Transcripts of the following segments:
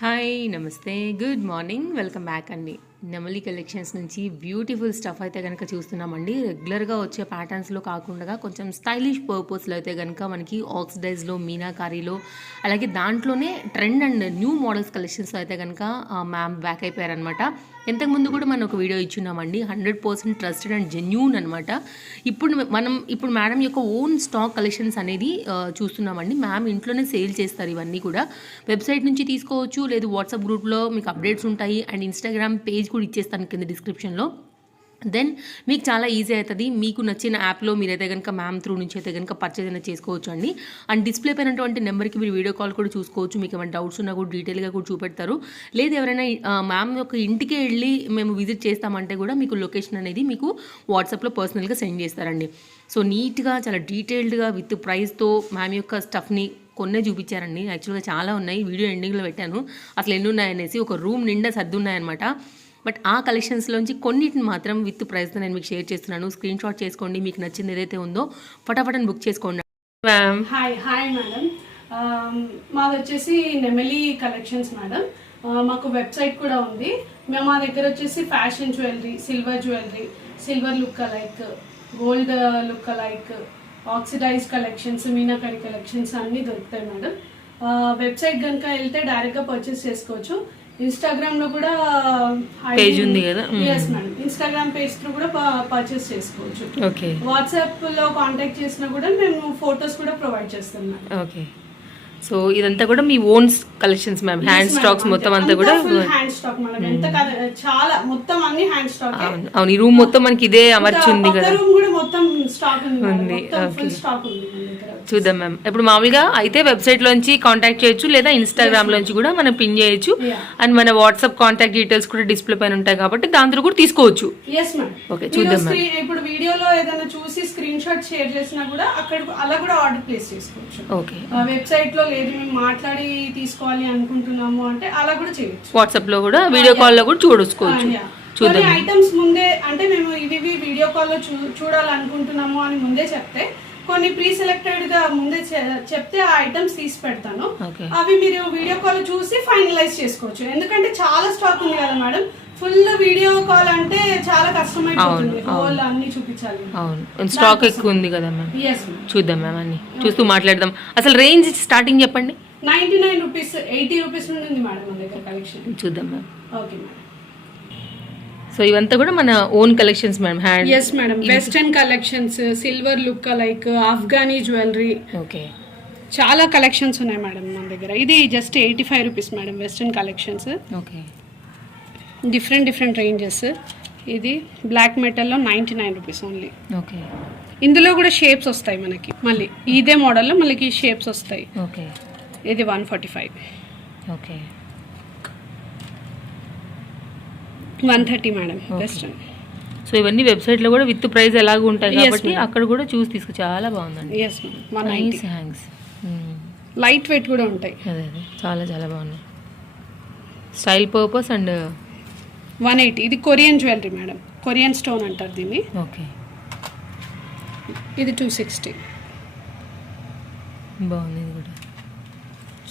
Hi నమస్తే good morning welcome back అండి. నెమలి కలెక్షన్స్ నుంచి బ్యూటిఫుల్ స్టఫ్ అయితే కనుక చూస్తున్నామండి. రెగ్యులర్గా వచ్చే ప్యాటర్న్స్లో కాకుండా కొంచెం స్టైలిష్ పర్పస్లో అయితే కనుక మనకి ఆక్సిడైజ్లో మీనాకారీలో అలాగే దాంట్లోనే trend and new models collections అయితే కనుక మ్యామ్ బ్యాక్ అయిపోయారనమాట. ఇంతకుముందు కూడా మనం ఒక వీడియో ఇచ్చున్నామండి, 100% ట్రస్టెడ్ అండ్ జెన్యూన్ అనమాట. ఇప్పుడు మేడం యొక్క ఓన్ స్టాక్ కలెక్షన్స్ అనేది చూస్తున్నామండి. మ్యామ్ ఇంట్లోనే సేల్ చేస్తారు ఇవన్నీ కూడా. వెబ్సైట్ నుంచి తీసుకోవచ్చు, లేదు వాట్సాప్ గ్రూప్లో మీకు అప్డేట్స్ ఉంటాయి అండ్ ఇన్స్టాగ్రామ్ పేజ్ కూడా ఇచ్చేస్తాను కింద డిస్క్రిప్షన్లో. దెన్ మీకు చాలా ఈజీ అవుతుంది. మీకు నచ్చిన యాప్లో మీరైతే కనుక మ్యామ్ త్రూ నుంచి అయితే కనుక పర్చేజ్ అనేది చేసుకోవచ్చు అండి. అండ్ డిస్ప్లే పైనటువంటి నెంబర్కి మీరు వీడియో కాల్ కూడా చూసుకోవచ్చు. మీకు ఏమైనా డౌట్స్ ఉన్నా కూడా డీటెయిల్గా కూడా చూపెడతారు. లేదు ఎవరైనా మ్యామ్ యొక్క ఇంటికే వెళ్ళి మేము విజిట్ చేస్తామంటే కూడా మీకు లొకేషన్ అనేది మీకు వాట్సాప్లో పర్సనల్గా సెండ్ చేస్తారండి. సో నీట్గా చాలా డీటెయిల్డ్గా విత్ ప్రైస్తో మ్యామ్ యొక్క స్టఫ్ని కొన్నే చూపించారండి. యాక్చువల్గా చాలా ఉన్నాయి, వీడియో ఎండింగ్లో పెట్టాను అసలు ఎన్ని ఉన్నాయనేసి. ఒక రూమ్ నిండా సర్దు ఉన్నాయన్నమాట. బట్ ఆ కలెక్షన్స్లోంచి కొన్నిటిని మాత్రం విత్ ప్రైస్తో నేను మీకు షేర్ చేస్తున్నాను. స్క్రీన్ షాట్ చేసుకోండి, మీకు నచ్చింది ఏదైతే ఉందో ఫటాఫటని బుక్ చేసుకోండి. మ్యామ్ హాయ్ మేడం, మాది వచ్చేసి నెమలి కలెక్షన్స్ మేడం. మాకు వెబ్సైట్ కూడా ఉంది. మేము మా దగ్గర వచ్చేసి fashion jewellery, silver look like, gold look like, oxidise collections, meenakari collections అన్నీ దొరుకుతాయి మేడం. వెబ్సైట్ కనుక వెళ్తే డైరెక్ట్గా పర్చేస్ చేసుకోవచ్చు. ఇన్స్టాగ్రామ్ లో కూడా పేజ్ ఉంది కదా. yes madam, Instagram page through కూడా పర్చేస్ చేసుకోవచ్చు. ఓకే. వాట్సాప్ లో కాంటాక్ట్ చేసినా కూడా మేము ఫోటోస్ కూడా ప్రొవైడ్ చేస్తాం మేడం. ఓకే. సో ఇదంతా కూడా మీ own collections ma'am, hand stocks మొత్తం అంతా కూడా హ్యాండ్ స్టాక్ మేడం. ఎంత చాలా మొత్తం అన్ని హ్యాండ్ స్టాక్. అవును, ఈ రూమ్ మొత్తం మనకి ఇదే అమర్చి ఉంది కదా. రూమ్ కూడా మొత్తం స్టాక్ ఉంది, ఫుల్ స్టాక్ ఉంది. చూద్దాం మ్యామ్. ఇప్పుడు మామూలుగా అయితే వెబ్సైట్ లోంచి కాంటాక్ట్ చేయొచ్చు, లేదా ఇన్స్టాగ్రామ్ లోంచి కూడా మనం పిన్ చేయొచ్చు. అండ్ మన వాట్సాప్ కాంటాక్ట్ డీటెయిల్స్ కూడా డిస్ప్లే పైన ఉంటాయి కాబట్టి దాంట్లో కూడా తీసుకోవచ్చు. ఓకే, చూద్దాం మ్యామ్. ఇప్పుడు వీడియోలో ఏదైనా చూసి స్క్రీన్ షాట్ షేర్ చేసినా కూడా అక్కడ అలా కూడా ఆర్డర్ ప్లేస్ చేసుకోవచ్చు. ఓకే. వెబ్సైట్ లో లేదు మేము మాట్లాడి తీసుకోవాలి అనుకుంటున్నాము అంటే అలా కూడా చేయొచ్చు. వాట్సాప్ లో కూడా వీడియో కాల్ లో కూడా చూడొచ్చుకోవచ్చు. చూద్దాం. ఐటమ్స్ ముందే అంటే మేము ఇవి వీడియో కాల్ లో చూడాలనుకుంటున్నాము అని ముందే చెప్తే, కొన్ని ప్రీ సెలెక్టెడ్ గా ముందే చెప్తే ఆ ఐటమ్స్ తీసి పెడతాను. అవి మీరు వీడియో కాల్ చూసి ఫైనలైజ్ చేసుకోవచ్చు. ఎందుకంటే చాలా స్టాక్ ఉంది కదా మేడం. ఫుల్ వీడియో కాల్ అంటే చాలా కష్టమైపోతుంది, హోల్ అన్ని చూపించాలి. అవును, స్టాక్ ఎక్కువ ఉంది కదా మ్యామ్. yes చూద్దాం మ్యామ్, అన్ని చూస్తూ మాట్లాడదాం. అసలు రేంజ్ స్టార్టింగ్ చెప్పండి. 99 రూపీస్, 80 రూపీస్ నుండి ఉంది మేడం మన దగ్గర కలెక్షన్. చూద్దాం మ్యామ్. Okay madam. సో ఇవంతా కూడా మన own collections madam. Hand yes madam, western collections, silver look like, Afghani jewellery. Okay. చాలా కలెక్షన్స్ ఉన్నాయి మేడం మన దగ్గర. ఇది just 85 rupees madam, western collections. Okay. Different ranges. ఇది బ్లాక్ మెటల్లో 99 రూపీస్ ఓన్లీ. ఓకే. ఇందులో కూడా షేప్స్ వస్తాయి మనకి, మళ్ళీ ఇదే మోడల్లో మళ్ళీ షేప్స్ వస్తాయి. ఓకే. ఇది 145. ఓకే. 130 madam western. సో ఇవన్నీ వెబ్సైట్ లో కూడా విత్ ప్రైస్ ఎలాగ ఉంటాయి కాబట్టి అక్కడ కూడా చూసి తీసుకో. చాలా బాగుందండి. yes madam. 190 hangs, light weight కూడా ఉంటాయి. అదే చాలా చాలా బాగున్నాయి. Style purpose and 180. ఇది Korean jewellery madam, Korean stone అంటారు దీన్ని. ఓకే. ఇది 260. బాగుంది ఇది కూడా.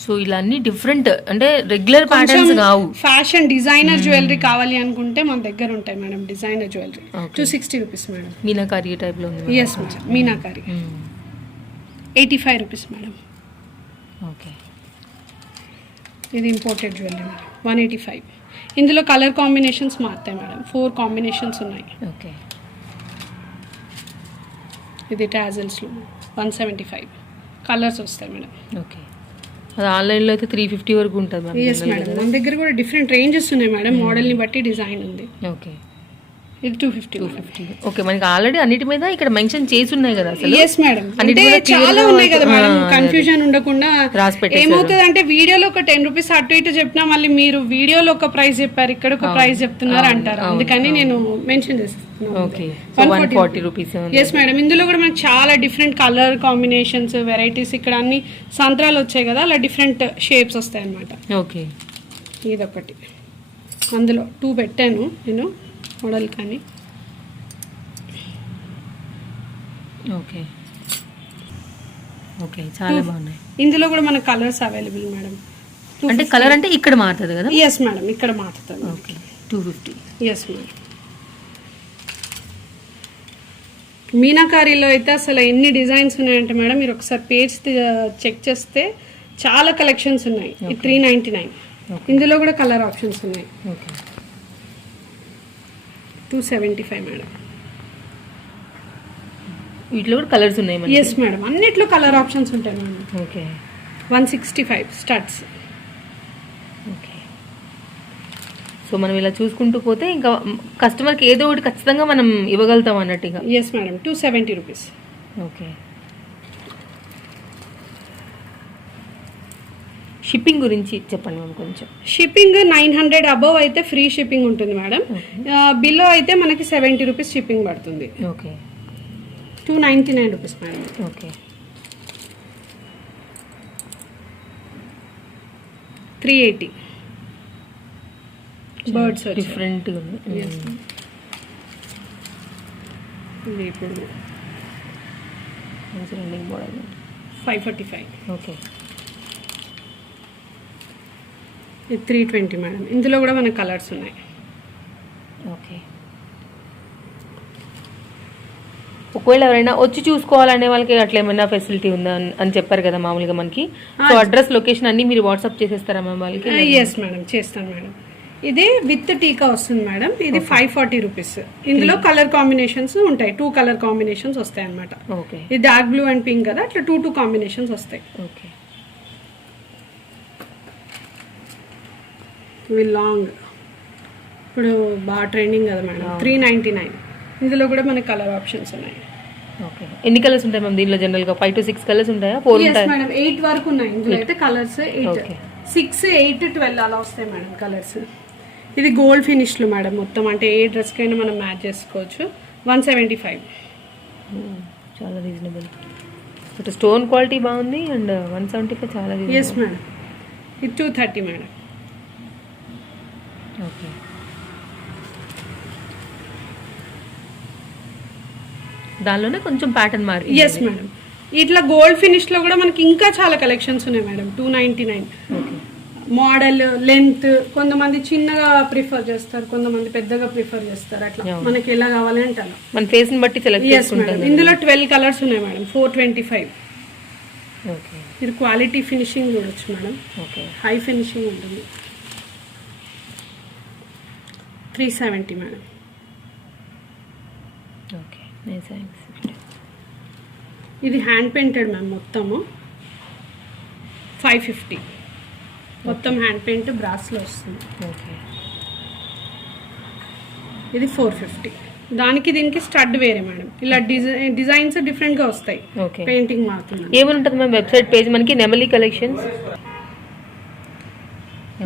సో ఇలా అన్ని డిఫరెంట్ అంటే రెగ్యులర్ ప్యాటర్న్స్ కావు. ఫ్యాషన్ డిజైనర్ జ్యువెలరీ కావాలి అనుకుంటే మన దగ్గర ఉంటాయి madam. Designer jewellery 260 rupees madam. Meenakari type లో ఉంది. yes madam, meenakari. 85 rupees madam. Okay. ఇది ఇంపోర్టెడ్ జ్యువెలరీ మేడం, 185. ఇందులో కలర్ కాంబినేషన్స్ మారుతాయి మేడం, 4 కాంబినేషన్స్ ఉన్నాయి. ఓకే. ఇది టాజల్స్లో 175 కలర్స్ వస్తాయి మేడం. ఓకే. అది ఆన్లైన్లో అయితే 350 వరకు ఉంటుంది మ్యామ్. yes మేడం, మన దగ్గర కూడా డిఫరెంట్ రేంజెస్ ఉన్నాయి మేడం, మోడల్ని బట్టి డిజైన్ ఉంది. ఓకే. ఇది 250. ఓకే. మనకి ఆల్రెడీ అన్నిటి మీద ఇక్కడ మెన్షన్ చేసి ఉన్నాయి కదా అసలు. yes మేడం, అంటే చాలా ఉన్నాయి కదా మేడం, కన్ఫ్యూజన్ ఉండకుండా ఏమవుతుంది అంటే వీడియోలో ఒక 10 రూపీస్ అటు ఇటు చెప్పినా మళ్ళీ మీరు వీడియోలో ఒక ప్రైస్ చెప్పారు, ఇక్కడ ఒక ప్రైస్ చెప్తున్నారు అంటారు. అందుకని నేను మెన్షన్ చేస్తున్నాను. ఓకే. 140 రూపీస్. yes మేడం, ఇందులో కూడా మనకి చాలా డిఫరెంట్ కలర్ కాంబినేషన్స్, వెరైటీస్. ఇక్కడ అన్ని సంత్రాలు వచ్చాయి కదా, అలా డిఫరెంట్ షేప్స్ వస్తాయి అన్నమాట. ఓకే. ఇదొకటి, అందులో 2 పెట్టాను నేను మోడల్ కానీ. ఓకే. ఓకే, చాలా బాగున్నాయి. ఇందులో కూడా మన కలర్స్ అవైలబుల్ మేడం. అంటే కలర్ అంటే ఇక్కడ మారుతుంది కదా? ఎస్ మేడం, ఇక్కడ మారుతుంది. ఓకే, 250. Yes madam. మీనాకారీలో అయితే అసలు ఎన్ని డిజైన్స్ ఉన్నాయంటే మేడం, మీరు ఒకసారి పేజ్ చెక్ చేస్తే చాలా కలెక్షన్స్ ఉన్నాయి. 399. ఇందులో కూడా కలర్ ఆప్షన్స్ ఉన్నాయి. Okay, 275 madam. వీటిలో కూడా కలర్స్ ఉన్నాయి మనకి? ఎస్ మేడం, అన్నిట్లో కలర్ ఆప్షన్స్ ఉంటాయి madam. Okay, 165 starts. Okay. So మనం ఇలా చూసుకుంటూ పోతే ఇంకా కస్టమర్కి ఏదో ఒకటి ఖచ్చితంగా మనం ఇవ్వగలుగుతాం అన్నట్టుగా. Yes madam, 270 rupees. Okay. Shipping గురించి చెప్పండి మ్యామ్ కొంచెం. షిప్పింగ్ 900 అబవ్ అయితే ఫ్రీ షిప్పింగ్ ఉంటుంది మేడం. బిలో అయితే మనకి 70 రూపీస్ షిప్పింగ్ పడుతుంది. Okay, 299 rupees madam. Okay, 380 birds different ఉంది. ఇది ఇప్పుడు రన్నింగ్ మోడల్ 545. ఓకే, ఇది 320 మేడం. ఇందులో కూడా మనకు కలర్స్ ఉన్నాయి. ఓకే. ఒకవేళ ఎవరైనా వచ్చి చూసుకోవాలనే వాళ్ళకి అట్లా ఏమైనా ఫెసిలిటీ ఉందా అని చెప్పారు కదా మామూలుగా మనకి. సో అడ్రస్, లొకేషన్ అన్ని మీరు వాట్సాప్ చేసేస్తారా మ్యామ్ వాళ్ళకి? ఎస్ మేడం, చేస్తాను మేడం. ఇది విత్ టీకా వస్తుంది మేడం. ఇది 540 రూపీస్. ఇందులో కలర్ కాంబినేషన్స్ ఉంటాయి. 2 కలర్ కాంబినేషన్స్ వస్తాయి అనమాట. ఓకే, ఇది డార్క్ బ్లూ అండ్ పింక్ కదా, అట్లా 2 కాంబినేషన్స్ వస్తాయి. ఓకే. ఇవి లాంగ్ ఇప్పుడు బాగా ట్రెండింగ్ కదా మేడం. 399. ఇందులో కూడా మనకి కలర్ ఆప్షన్స్ ఉన్నాయి. ఓకే. ఎన్ని కలర్స్ ఉంటాయి మ్యామ్ దీనిలో? జనరల్ గా 5 to 6 కలర్స్ ఉంటాయా? 4 ఉంటాయి మేడం, 8 వరకు ఉన్నాయి. ఇందులో అయితే కలర్స్ 8, 6, 8, 12 అలా వస్తాయి మేడం కలర్స్. ఇది గోల్డ్ ఫినిష్ లో మేడం మొత్తం, అంటే ఏ డ్రెస్ కైనా మనం మ్యాచ్ చేసుకోవచ్చు. 175. చాలా రీజనబుల్. బట్ స్టోన్ క్వాలిటీ బాగుంది అండ్ 175 చాలా రీజనబుల్. ఎస్ మేడం, ఇది 230 మేడం. ఓకే. దానిలోనే కొంచెం ప్యాటర్న్ మారి. ఎస్ మేడం, ఇట్లా గోల్డ్ ఫినిష్ లో కూడా మనకి ఇంకా చాలా కలెక్షన్స్ ఉన్నాయి మేడం. 299. ఓకే. మోడల్, లెంత్, కొంతమంది చిన్నగా ప్రిఫర్ చేస్తారు, కొంతమంది పెద్దగా ప్రిఫర్ చేస్తారు. అట్లా మనకి ఎలా కావాలి అంటే అలా మన ఫేస్ ని బట్టి సెలెక్ట్ చేసుకుంటాం. ఇందులో 12 కలర్స్ ఉన్నాయి మేడం. 425. ఓకే. మీరు క్వాలిటీ ఫినిషింగ్ చూడొచ్చు మేడం. ఓకే. హై ఫినిషింగ్ ఉంటుంది. 370 మేడం. Okay, nice. థాంక్స్. ఇది హ్యాండ్ పెయింటెడ్ మ్యామ్ మొత్తము. 550. మొత్తం హ్యాండ్ పెయింట్ బ్రాస్లో వస్తుంది. ఓకే. ఇది 450. దానికి దీనికి స్టడ్ వేరే మేడం. ఇలా డిజైన్స్ డిఫరెంట్ గా వస్తాయి. ఓకే. పెయింటింగ్ మాత్రం. ఏమని ఉంటుంది మ్యామ్ వెబ్సైట్ పేజ్ మనకి? నెమలి కలెక్షన్స్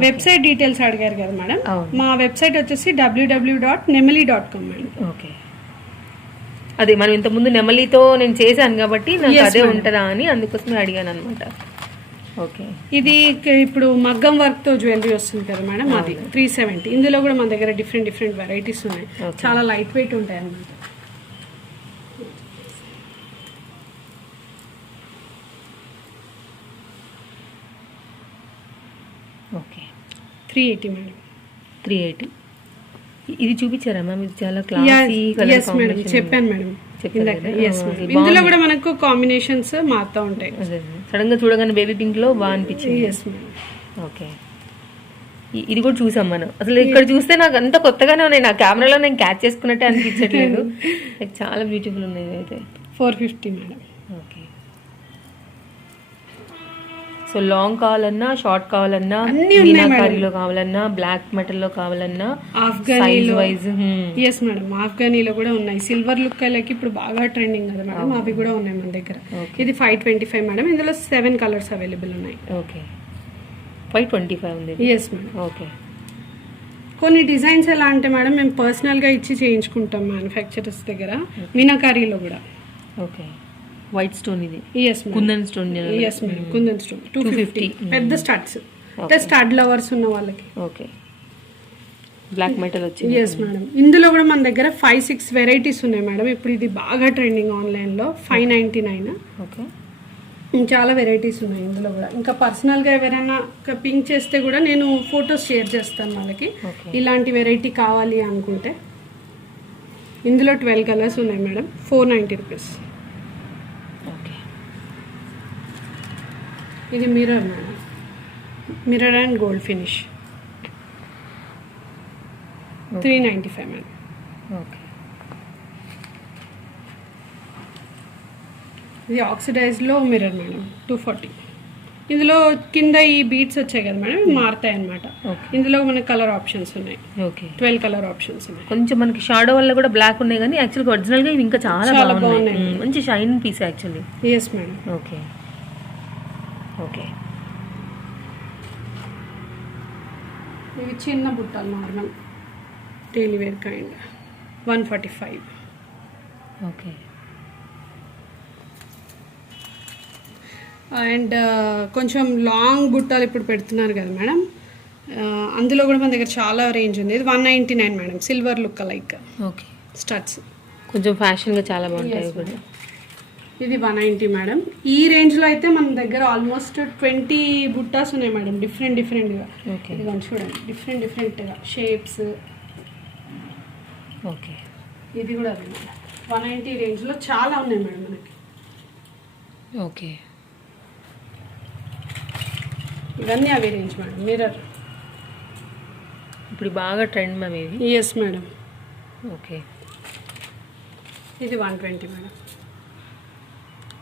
వెబ్సైట్ డీటెయిల్స్ అడిగారు కదా మేడం. అవును. మా వెబ్సైట్ వచ్చేసి www.nemali.com మేడం. ఓకే. అదే మనం ఇంతకుముందు నెమలితో నేను చేశాను కాబట్టి నాకు Yes, అదే madam. ఉంటుందా అని అందుకోసమే అడిగాను అనమాట. ఓకే. ఇది ఇప్పుడు మగ్గం వర్క్ తో జ్యువెలరీ వస్తుంది కదా మేడం, అది 370. ఇందులో కూడా మన దగ్గర డిఫరెంట్ వెరైటీస్ ఉన్నాయి. Okay. చాలా లైట్ వెయిట్ ఉంటాయి అన్నమాట. ఓకే. 380 మేడం. 380. ఇది చూపించారా మ్యామ్? ఇది చాలా క్లాసీ కలర్ ఎస్ మేడం, చెప్పాను మేడం. ఇందులో కూడా మనకు కాంబినేషన్స్ మారుతూ ఉంటాయి. సడన్ గా చూడగానే బేబీ పింక్ లో బాగా అనిపించింది. Yes madam. ఓకే. ఇది కూడా చూసాం మనం. అసలు ఇక్కడ చూస్తే నాకు అంత కొత్తగానే ఉన్నాయి. నా కెమెరాలో నేను క్యాచ్ చేసుకున్నట్టే అనిపించట్లేదు. చాలా బ్యూటిఫుల్ ఉన్నాయి అయితే. 450 మేడం. ఓకే. సో లాంగ్ కావాలన్నా, షార్ట్ కావాలన్నా, మీనాకారీలో కావాలన్నా, బ్లాక్ మెటల్ లో కావాలన్నా, ఆఫ్ఘనీలో వైజ్. ఎస్ మేడం, ఆఫ్ఘనీలో కూడా ఉన్నాయి. సిల్వర్ లుక్ లకి ఇప్పుడు బాగా ట్రెండింగ్ కదా మేడం, అవి కూడా ఉన్నాయి మన దగ్గర. ఇది 525 మేడం. ఇందులో 7 కలర్స్ అవైలబుల్ ఉన్నాయి. ఓకే. 525 ఉంది. Yes madam. ఓకే. కొన్ని డిజైన్స్ ఎలా అంటే మేడం, మేము పర్సనల్ గా ఇచ్చి చేయించుకుంటాం మ్యానుఫ్యాక్చరర్స్ దగ్గర. మీనాకారీలో కూడా. ఓకే. వైట్ స్టోన్ ఇది. Yes madam. Kundan stone. Yes madam, kundan stone 250. పెద్ద స్టడ్స్, అంటే స్టడ్ లవర్స్ ఉన్న వాళ్ళకి. ఓకే. బ్లాక్ మెటల్ వచ్చింది. Yes madam. ఇందులో కూడా మన దగ్గర 5-6 వెరైటీస్ ఉన్నాయి మేడం. ఇప్పుడు ఇది బాగా ట్రెండింగ్ ఆన్లైన్ లో. 599. ఓకే. చాలా వెరైటీస్ ఉన్నాయి ఇందులో కూడా. ఇంకా పర్సనల్గా ఎవరైనా పింక్ చేస్తే కూడా నేను ఫొటోస్ షేర్ చేస్తాను వాళ్ళకి, Okay. ఇలాంటి వెరైటీ కావాలి అనుకుంటే. ఇందులో 12 కలర్స్ ఉన్నాయి మేడం, 490 రూపీస్. ఓకే. ఇది mirror madam, mirror and gold finish, 395 madam. Okay. ఇది ఆక్సిడైజ్లో మిర్రర్ మేడం, 240. ఇందులో కింద ఈ బీడ్స్ వచ్చాయి కదా మేడం, ఇవి మారుతాయి అనమాట. Okay. ఇందులో మనకి కలర్ ఆప్షన్స్ ఉన్నాయి, ఓకే. 12 కలర్ ఆప్షన్స్ ఉన్నాయి. కొంచెం మనకి షాడో వల్ల కూడా బ్లాక్ ఉన్నాయి కానీ యాక్చువల్గా ఒరిజినల్గా ఇవి ఇంకా చాలా చాలా బాగున్నాయి. బాగున్నాయి. మంచి shine piece actually. Yes madam. Okay. Okay. ఇవి చిన్న బుట్టలు normal daily wear kind, 145. Okay. And కొంచెం లాంగ్ బుట్టలు ఇప్పుడు పెడుతున్నారు కదా మేడం, అందులో కూడా మన దగ్గర చాలా రేంజ్ ఉంది. ఇది 199 madam, silver look like okay. Studs. కొంచెం ఫ్యాషన్గా చాలా బాగుంటాయి Yes, కూడా. ఇది 190 మేడం. ఈ రేంజ్లో అయితే మన దగ్గర ఆల్మోస్ట్ 20 బుట్టాస్ ఉన్నాయి మేడం, డిఫరెంట్గా. ఓకే. ఇది కొంచెం చూడండి, డిఫరెంట్గా షేప్స్. ఓకే. ఇది కూడా అదే మేడం, 190 రేంజ్లో చాలా ఉన్నాయి మేడం మనకి. ఓకే. ఇవన్నీ అవే రేంజ్ మేడం. మిర్రర్. ఇప్పుడు బాగా ట్రెండ్ మ్యామ్ ఇవి. Yes madam. ఓకే. ఇది 120 madam,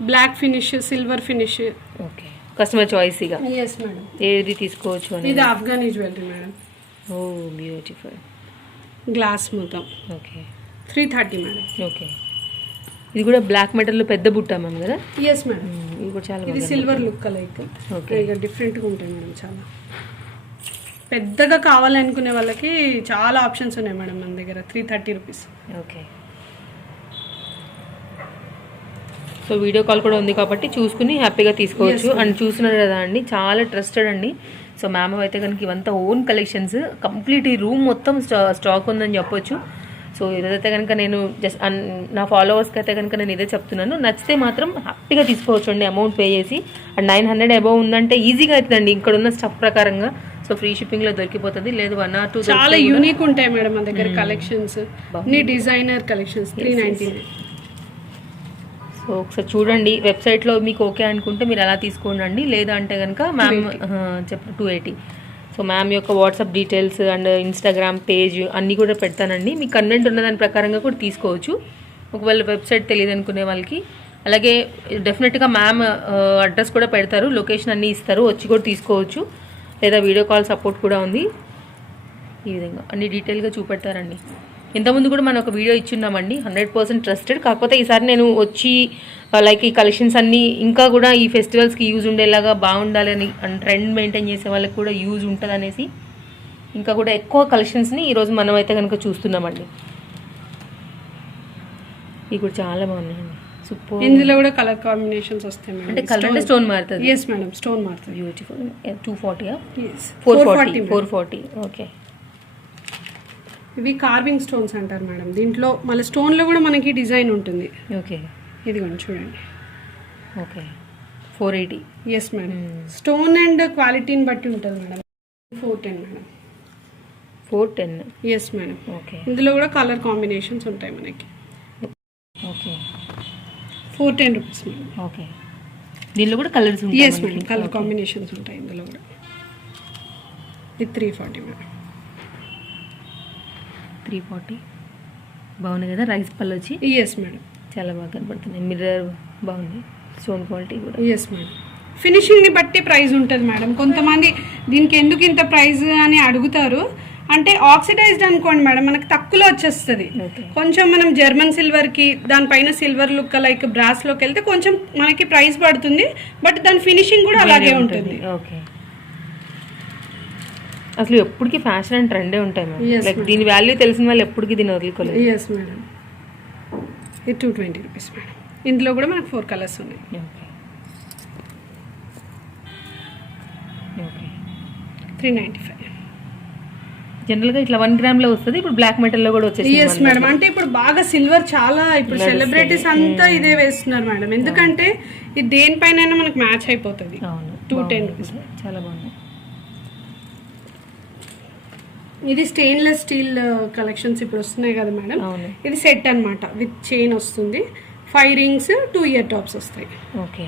black finish, silver finish. Okay. Customer choice ఇక ఎస్ మేడం. ఏది తీసుకోవచ్చు అని. ఇది Afghani jewellery madam, oh beautiful. Glass మొత్తం, ఓకే. 330 మేడం. ఓకే. ఇది కూడా బ్లాక్ మెటల్లో పెద్ద బుట్ట మ్యామ్ కదా. Yes madam. ఇది కూడా చాలా ఇది బాగా సిల్వర్ లుక్ లైక్. Okay. ఇక డిఫరెంట్గా ఉంటాయి మేడం, చాలా పెద్దగా కావాలనుకునే వాళ్ళకి చాలా ఆప్షన్స్ ఉన్నాయి మేడం మన దగ్గర. 330 rupees. Okay. So video call కూడా ఉంది కాబట్టి చూసుకుని హ్యాపీగా తీసుకోవచ్చు. అండ్ చూస్తున్నారు కదా అండి, చాలా ట్రస్టెడ్ అండి. సో మ్యామ్ అయితే కనుక ఇవంతా ఓన్ కలెక్షన్స్, కంప్లీట్ ఈ రూమ్ మొత్తం స్టాక్ ఉందని చెప్పొచ్చు. సో ఇదైతే కనుక నేను జస్ట్ నా ఫాలోవర్స్కి అయితే కనుక నేను ఇదే చెప్తున్నాను, నచ్చితే మాత్రం హ్యాపీగా తీసుకోవచ్చు అండి. అమౌంట్ పే చేసి అండ్ 900 అబౌవ్ ఉందంటే ఈజీగా అవుతుందండి ఇక్కడ ఉన్న స్టఫ్ ప్రకారంగా. సో ఫ్రీ షిప్పింగ్లో దొరికిపోతుంది, లేదు 1 or 2 చాలా యూనిక్ ఉంటాయి మేడం మన దగ్గర కలెక్షన్స్, నీ డిజైనర్ కలెక్షన్స్. 399. సో ఒకసారి చూడండి, వెబ్సైట్లో మీకు ఓకే అనుకుంటే మీరు అలా తీసుకోండి, లేదా అంటే కనుక మ్యామ్ 280. సో మ్యామ్ యొక్క WhatsApp details and Instagram page అన్నీ కూడా పెడతానండి. మీకు కన్వెంట్ ఉన్న దాని ప్రకారంగా కూడా తీసుకోవచ్చు, ఒకవేళ వెబ్సైట్ తెలియదు అనుకునే వాళ్ళకి. అలాగే డెఫినెట్గా మ్యామ్ అడ్రస్ కూడా పెడతారు, లొకేషన్ అన్నీ ఇస్తారు, వచ్చి కూడా తీసుకోవచ్చు, లేదా వీడియో కాల్ సపోర్ట్ కూడా ఉంది. ఈ విధంగా అన్ని డీటెయిల్గా చూపెడతారండి. ఇంతకుముందు కూడా మనం ఒక వీడియో ఇచ్చున్నామండి, 100% ట్రస్టెడ్. కాకపోతే ఈసారి నేను వచ్చి లైక్ ఈ కలెక్షన్స్ అన్నీ ఇంకా కూడా ఈ ఫెస్టివల్స్కి యూజ్ ఉండేలాగా బాగుండాలి అని, అండ్ ట్రెండ్ మెయింటైన్ చేసే వాళ్ళకి కూడా యూజ్ ఉంటుంది అనేసి ఇంకా కూడా ఎక్కువ కలెక్షన్స్ని ఈరోజు మనం అయితే కనుక చూస్తున్నామండి. ఇవి కూడా చాలా బాగున్నాయండి, సూపర్. ఇందులో కూడా కలర్ కాంబినేషన్స్ వస్తాయి మేడం. అంటే కలర్ అంటే స్టోన్ మారుతుంది. ఎస్ మేడం, స్టోన్ మారుతుంది. బ్యూటిఫుల్. 240 ఎస్, 440. ఓకే. ఇవి కార్వింగ్ స్టోన్స్ అంటారు మేడం. దీంట్లో మళ్ళీ స్టోన్లో కూడా మనకి డిజైన్ ఉంటుంది. ఓకే. ఇది కూడా చూడండి. Okay. 480. Yes madam. Stone and క్వాలిటీని బట్టి ఉంటుంది madam. 410 madam. 410. Yes madam. Okay. ఇందులో కూడా కలర్ కాంబినేషన్స్ ఉంటాయి మనకి. ఓకే. 410 rupees madam. ఓకే. దీనిలో కూడా కలర్స్ ఉంటాయి. ఎస్ మేడం, కలర్ కాంబినేషన్స్ ఉంటాయి ఇందులో కూడా. ఇది 340 మేడం. 340 బాగుంది కదా, రైస్ పళ్ళు వచ్చి. ఎస్ మేడం, చాలా బాగా కనపడుతుంది. మిర్రర్ బాగుంది, స్టోన్ క్వాలిటీ కూడా. Yes madam. ఫినిషింగ్ని బట్టి ప్రైస్ ఉంటుంది మేడం. కొంతమంది దీనికి ఎందుకు ఇంత ప్రైస్ అని అడుగుతారు, అంటే ఆక్సిడైజ్డ్ అనుకోండి మేడం, మనకు తక్కువలో వచ్చేస్తుంది. కొంచెం మనం జర్మన్ సిల్వర్కి దానిపైన సిల్వర్ లుక్ లైక్ బ్రాస్లోకి వెళ్తే కొంచెం మనకి ప్రైస్ పడుతుంది, బట్ దాని ఫినిషింగ్ కూడా అలాగే ఉంటుంది. ఓకే. అసలు ఎప్పటికీ ఫ్యాషన్ అండ్ ట్రెండే ఉంటాయి మేడం. Yes, లైక్ దీని వాల్యూ తెలిసిన వాళ్ళు ఎప్పటికీ దీన్ని వదులుకోలేదు. Yes madam. ఇది 220 రూపీస్ మేడం. ఇందులో కూడా మనకు 4 కలర్స్ ఉన్నాయి. ఓకే. ఓకే. 395. జనరల్గా ఇట్లా 1 గ్రామ్లో వస్తుంది, ఇప్పుడు బ్లాక్ మెటల్లో కూడా వచ్చేసి. Yes madam. అంటే ఇప్పుడు బాగా సిల్వర్ చాలా, ఇప్పుడు సెలబ్రిటీస్ అంతా ఇదే వేస్తున్నారు మేడం. ఎందుకంటే ఇది దేనిపైన మనకు మ్యాచ్ అయిపోతుంది. అవును, 210 రూపీస్. చాలా బాగుంది. ఇది స్టెయిన్లెస్ స్టీల్ కలెక్షన్స్ ఇప్పుడు వస్తున్నాయి కదా మేడం. అవును. ఇది సెట్ అన్నమాట, విత్ చైన్ వస్తుంది, 5 రింగ్స్, 2 ఇయర్ టాప్స్ వస్తాయి. ఓకే,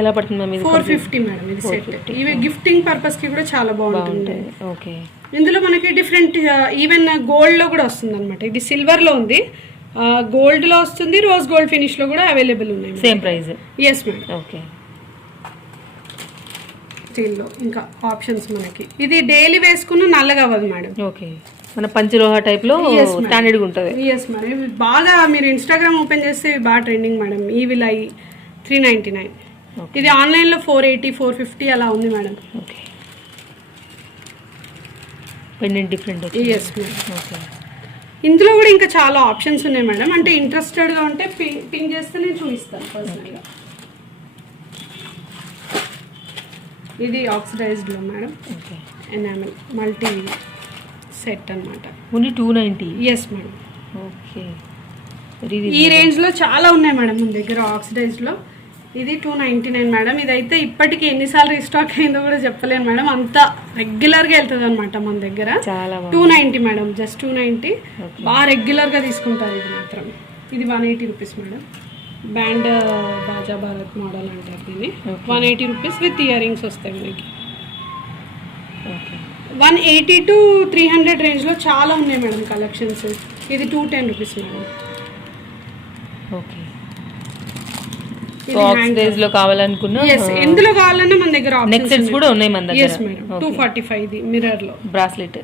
ఎలా పడుతుంది మ్యామ్ ఇది? 450 మేడం ఇది సెట్. ఇవి గిఫ్టింగ్ పర్పస్ కి కూడా చాలా బాగుంటుంది. ఓకే, ఇందులో మనకి డిఫరెంట్ ఈవెన్ గోల్డ్ లో కూడా వస్తుంది అనమాట. ఇది సిల్వర్ లో ఉంది, గోల్డ్ లో వస్తుంది, రోజ్ గోల్డ్ ఫినిష్ లో కూడా అవైలబుల్ ఉన్నాయి. Same price? Yes madam. Okay, steel లో ఇంకా ఆప్షన్స్ మనకి. ఇది డైలీ వేసుకున్న నల్లగా అవ్వదు మేడం. ఓకే, మన పంచలోహ టైప్ లో స్టాండర్డ్ గా ఉంటుంది. Yes madam. ఇవి బాగా మీరు ఇన్స్టాగ్రామ్ ఓపెన్ చేస్తే ఇవి బాగా ట్రెండింగ్ మేడం. ఈ విలై 399. ఇది ఆన్లైన్ లో 480, 450 అలా ఉంది madam. Okay, pendant different. Yes madam. Okay, ఇందులో కూడా ఇంకా చాలా ఆప్షన్స్ ఉన్నాయి మేడం. అంటే ఇంట్రెస్టెడ్ గా ఉంటే పిన్ చేస్తే నేను చూపిస్తాను పర్సనల్ గా. ఇది ఆక్సిడైజ్డ్ లో madam. Okay, enamel multi set అన్నమాట. ఓన్లీ 290? Yes madam. ఓకే, ఈ రేంజ్ లో చాలా ఉన్నాయి మేడం మన దగ్గర ఆక్సిడైజ్డ్ లో. ఇది 299 మేడం. ఇదైతే ఇప్పటికి ఎన్నిసార్లు రీస్టాక్ అయిందో కూడా చెప్పలేను మేడం, అంత రెగ్యులర్ గా వెళ్తుంది అనమాట మన దగ్గర. చాలా 290 మేడం, జస్ట్ 290. బాగా రెగ్యులర్ గా తీసుకుంటారు ఇది మాత్రం. ఇది 180 రూపీస్ మేడం. బ్యాండ్ బాజా భారత్ మోడల్ అంటారు దీన్ని. 180 రూపీస్ విత్ ఇయర్ రింగ్స్ వస్తాయి మనకి. 180 to 300 రేంజ్ లో చాలా ఉన్నాయి మేడం కలెక్షన్స్. ఇది 210 రూపీస్ మేడం. ఓకే, ఆక్సిడైజ్ లో కావాలనుకున్నా ఎందులో కావాలన్నా మన దగ్గర నెక్ సెట్స్ కూడా ఉన్నాయి మన దగ్గర. yes madam. 245 ఇది మిర్రర్ లో బ్రాస్లెట్,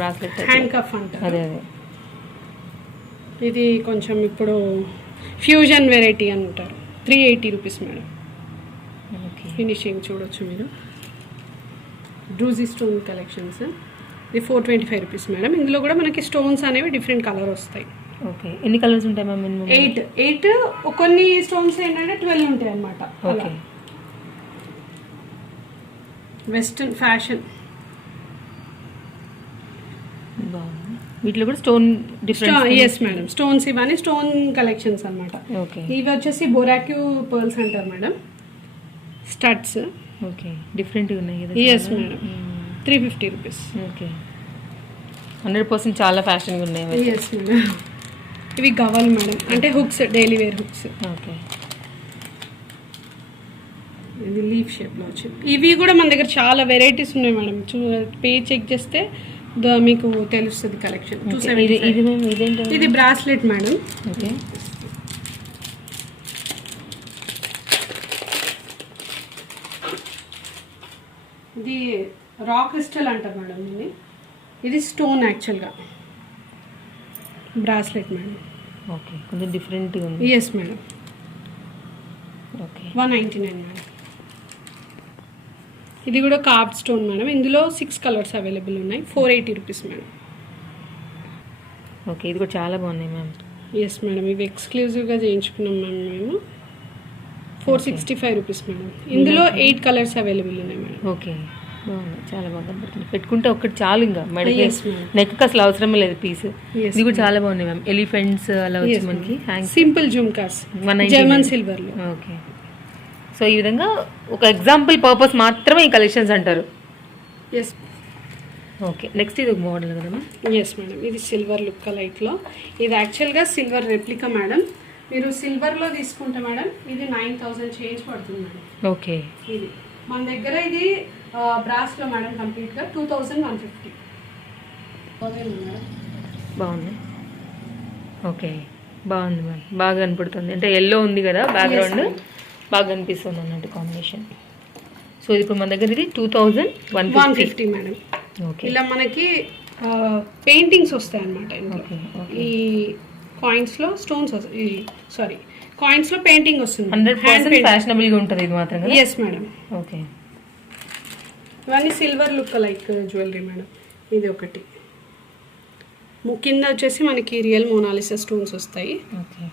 బ్రాస్లెట్, హ్యాండ్ కఫ్ అంటారు. అదే అదే. ఇది కొంచెం ఇప్పుడు ఫ్యూజన్ వెరైటీ అంటారు. 380 రూపీస్ మేడం. ఓకే, ఫినిషింగ్ చూడొచ్చు మీరు. Druzy stone collections. ఇది 425 రూపీస్ మేడం. ఇందులో కూడా మనకి స్టోన్స్ అనేవి డిఫరెంట్ కలర్ వస్తాయి. ఓకే, ఎన్ని కలర్స్ ఉంటాయి మ్యామ్? 8 కొన్ని స్టోన్స్ ఏంటంటే 12 ఉంటాయి అన్నమాట. Okay, western fashion. బాగుంది. వీటిలో కూడా stone different? Yes madam, stones ఇవన్నీ స్టోన్ కలెక్షన్స్ అన్నమాట. ఓకే, ఇవి వచ్చేసి బొరాక్యూ పర్ల్స్ అంటారు మేడం. స్టడ్స్. ఓకే, డిఫరెంట్ ఉన్నాయి కదా. Yes madam. 350 రూపీస్. ఓకే, 100% చాలా ఫ్యాషన్గా ఉన్నాయి. Yes madam. ఇవి గవల్ మేడం, అంటే hooks, daily wear hooks. Okay, ఇది లీఫ్ షేప్ లో వచ్చింది. ఇవి కూడా మన దగ్గర చాలా వెరైటీస్ ఉన్నాయి మేడం. పేజ్ చెక్ చేస్తే మీకు తెలుస్తుంది కలెక్షన్. ఇది బ్రాస్లెట్ మేడం. ఓకే, ఇది రా క్రిస్టల్ అంటారు మేడం. ఇది స్టోన్ యాక్చువల్గా బ్రాస్లెట్ మేడం. ఓకే, కొంచెం డిఫరెంట్గా ఉంది. Yes madam. Okay, 199 madam. ఇది కూడా కార్డ్ స్టోన్ మేడం. ఇందులో 6 కలర్స్ అవైలబుల్ ఉన్నాయి. 480 రూపీస్ మేడం. ఓకే, ఇది కూడా చాలా బాగున్నాయి మ్యామ్. Yes madam. ఇవి ఎక్స్క్లూజివ్గా చేయించుకున్నాం మ్యామ్ మేము. 465 రూపీస్ మేడం. ఇందులో 8 కలర్స్ అవైలబుల్ ఉన్నాయి మేడం. ఓకే, బాగుంది, చాలా బాగా కనపడుతుంది. పెట్టుకుంటే ఒకటి చాలు, ఇంకా మెడకి నెక్ అసలు అవసరమే లేదు పీస్. ఇది కూడా చాలా బాగున్నాయి మ్యామ్. ఎలిఫెంట్స్ అలా వచ్చి మనకి సింపుల్ జుమ్కాస్, జర్మన్ సిల్వర్ లో. ఓకే, సో ఈ విధంగా ఒక ఎగ్జాంపుల్ పర్పస్ మాత్రమే ఈ కలెక్షన్స్ అంటారు. ఎస్. ఓకే, నెక్స్ట్ ఇది ఒక మోడల్ కదా మ్యామ్. Yes madam. ఇది సిల్వర్ లుక్ లైట్లో. ఇది యాక్చువల్గా సిల్వర్ రెప్లికా మేడం. మీరు సిల్వర్లో తీసుకుంటే మేడం ఇది 9000 చేంజ్ పడుతుంది మేడం. ఓకే, ఇది మన దగ్గర ఇది బ్రాస్లో మేడం కంప్లీట్గా 2150. బాగుంది. ఓకే, బాగుంది మ్యామ్, బాగా కనపడుతుంది. అంటే ఎల్లో ఉంది కదా బ్యాక్గ్రౌండ్, బాగా కనిపిస్తుంది అన్నట్టు కాంబినేషన్. సో ఇప్పుడు మన దగ్గర ఇది 2150 మేడం. ఓకే, ఇలా మనకి పెయింటింగ్స్ వస్తాయి అన్నమాట. ఈ కాయిన్స్ లో స్టోన్స్ వస్తాయి, సారీ కాయిన్స్ లో పెయింటింగ్ వస్తుంది. 100% ఫ్యాషనబుల్ గా ఉంటుంది ఇది మాత్రం కదా. Yes madam. ఓకే, ఇవన్నీ silver look like jewellery madam. ఇది ఒకటి. కింద వచ్చేసి మనకి రియల్ మోనాలిసా స్టోన్స్ వస్తాయి. ఓకే,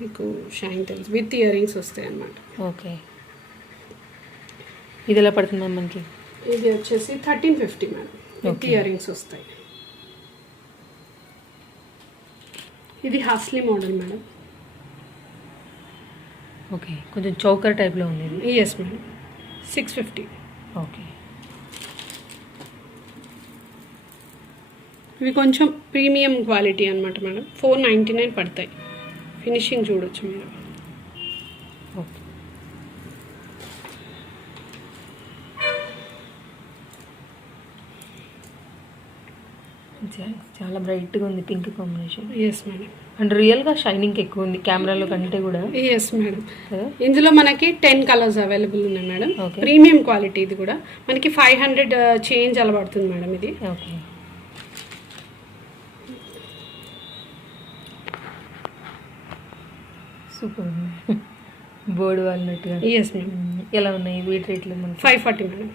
మీకు షైన్ తెలుసు, విత్ ఇయర్ రింగ్స్ వస్తాయి అన్నమాట. ఓకే, ఇది ఎలా పడుతుంది మనకి? ఇది వచ్చేసి 1350 మేడం. విత్ ఇయర్ రింగ్స్ వస్తాయి. ఇది హాస్లీ మోడల్ మేడం. ఓకే, కొంచెం చౌకర్ టైప్లో ఉంది ఇది. Yes madam, 650. ఓకే, ఇవి కొంచెం ప్రీమియం క్వాలిటీ అనమాట మేడం. 499 పడతాయి. ఫినిషింగ్ చూడొచ్చు మీరు. ఓకే, చాలా బ్రైట్గా ఉంది pink combination. Yes madam. And రియల్గా షైనింగ్ ఎక్కువ ఉంది కెమెరాలో కంటే కూడా. Yes madam. ఇందులో మనకి 10 కలర్స్ అవైలబుల్ ఉన్నాయి మేడం. Okay. ప్రీమియం క్వాలిటీ ఇది కూడా. మనకి 500 చేంజ్ అలా పడుతుంది మేడం ఇది. ఓకే, సూపర్ ఉంది. బోర్డు వాళ్ళనట్టుగా. Yes madam. ఎలా ఉన్నాయి వీటి రేట్లు? 540 మేడం.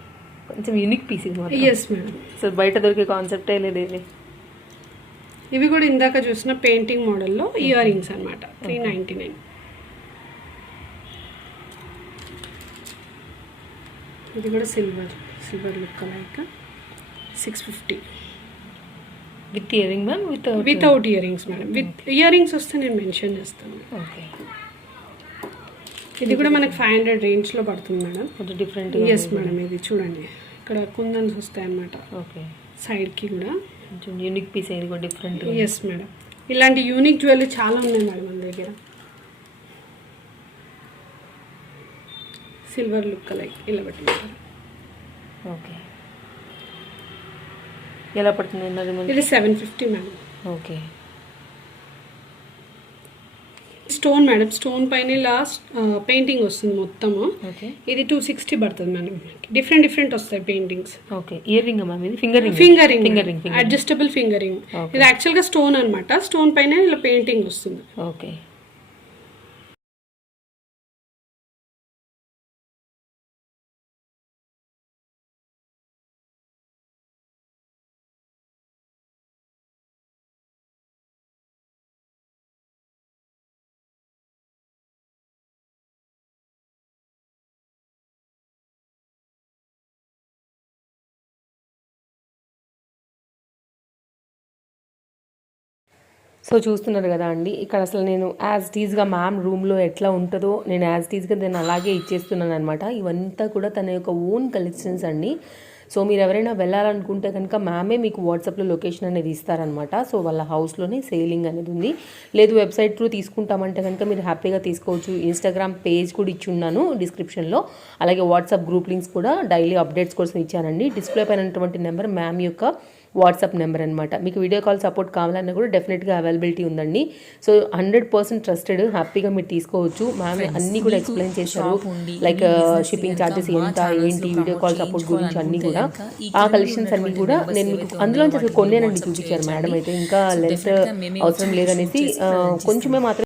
కొంచెం యూనిక్ పీస్ ఇది మాత్రం. Yes madam. సో బయట దొరికే కాన్సెప్టే లేదు ఇది. ఇవి కూడా ఇందాక చూసిన పెయింటింగ్ మోడల్లో ఇయర్ రింగ్స్ అనమాట. 399. ఇది కూడా silver look like 650. With ear ring ma'am? Without ear rings madam. With ear rings వస్తే నేను మెన్షన్ చేస్తాను. ఓకే, ఇది కూడా మనకి 500 రేంజ్లో పడుతుంది మేడం. కొంచెం డిఫరెంట్. Yes madam. ఇది చూడండి, ఇక్కడ కుందన్స్ వస్తాయి అన్నమాట ఓకే, సైడ్కి కూడా. కొంచెం యూనిక్ పీస్ ఇది కూడా డిఫరెంట్. Yes madam. ఇలాంటి యూనిక్ జ్యువెలరీ చాలా ఉన్నాయి మేడం మన దగ్గర. సిల్వర్ లుక్ లైక్ ఇలా పెట్టింటారు. ఓకే, ఎలా పడుతుంది అన్నది మనకి? ఇది 750 madam. Okay, stone madam. Stone పైన లాస్ట్ పెయింటింగ్ వస్తుంది మొత్తము. ఓకే, ఇది 260 పడుతుంది మేడం. డిఫరెంట్ వస్తాయి paintings. Okay, ear ring ma'am ఇది? Finger ring adjustable finger ring. Okay. ఇది యాక్చువల్గా స్టోన్ అనమాట. స్టోన్ పైన ఇలా పెయింటింగ్ వస్తుంది. ఓకే, సో చూస్తున్నారు కదా అండి, ఇక్కడ అసలు నేను యాజ్ టీజ్గా మ్యామ్ రూమ్లో ఎట్లా ఉంటుందో నేను యాజ్ టీజ్గా నేను అలాగే ఇచ్చేస్తున్నాను అనమాట. ఇవంతా కూడా తన యొక్క ఓన్ కలెక్షన్స్ అండి. సో మీరు ఎవరైనా వెళ్ళాలనుకుంటే కనుక మ్యామే మీకు వాట్సాప్లో లొకేషన్ అనేది ఇస్తారనమాట. సో వాళ్ళ హౌస్లోనే సేలింగ్ అనేది ఉంది. లేదు వెబ్సైట్ త్రూ తీసుకుంటామంటే కనుక మీరు హ్యాపీగా తీసుకోవచ్చు. ఇన్స్టాగ్రామ్ పేజ్ కూడా ఇచ్చున్నాను డిస్క్రిప్షన్లో. అలాగే వాట్సాప్ గ్రూప్ లింక్స్ కూడా డైలీ అప్డేట్స్ కోసం ఇచ్చానండి. డిస్ప్లే పైనటువంటి నెంబర్ మ్యామ్ యొక్క వాట్సాప్ నెంబర్ అనమాట. మీకు వీడియో కాల్ సపోర్ట్ కావాలన్నా కూడా డెఫినెట్గా అవైలబిలిటీ ఉందండి. సో 100% ట్రస్టెడ్, హ్యాపీగా మీరు తీసుకోవచ్చు. మ్యామ్ అన్నీ కూడా ఎక్స్ప్లెయిన్ చేశారు. లైక్ షిప్పింగ్ ఛార్జెస్ ఎంత ఏంటి, వీడియో కాల్ సపోర్ట్ గురించి అన్నీ కూడా. ఆ కలెక్షన్స్ అన్నీ కూడా నేను మీకు అందులోంచి అసలు కొన్నేనండి చూపించారు మేడం అయితే. ఇంకా లెంత్ అవసరం లేదనేసి కొంచెమే మాత్రం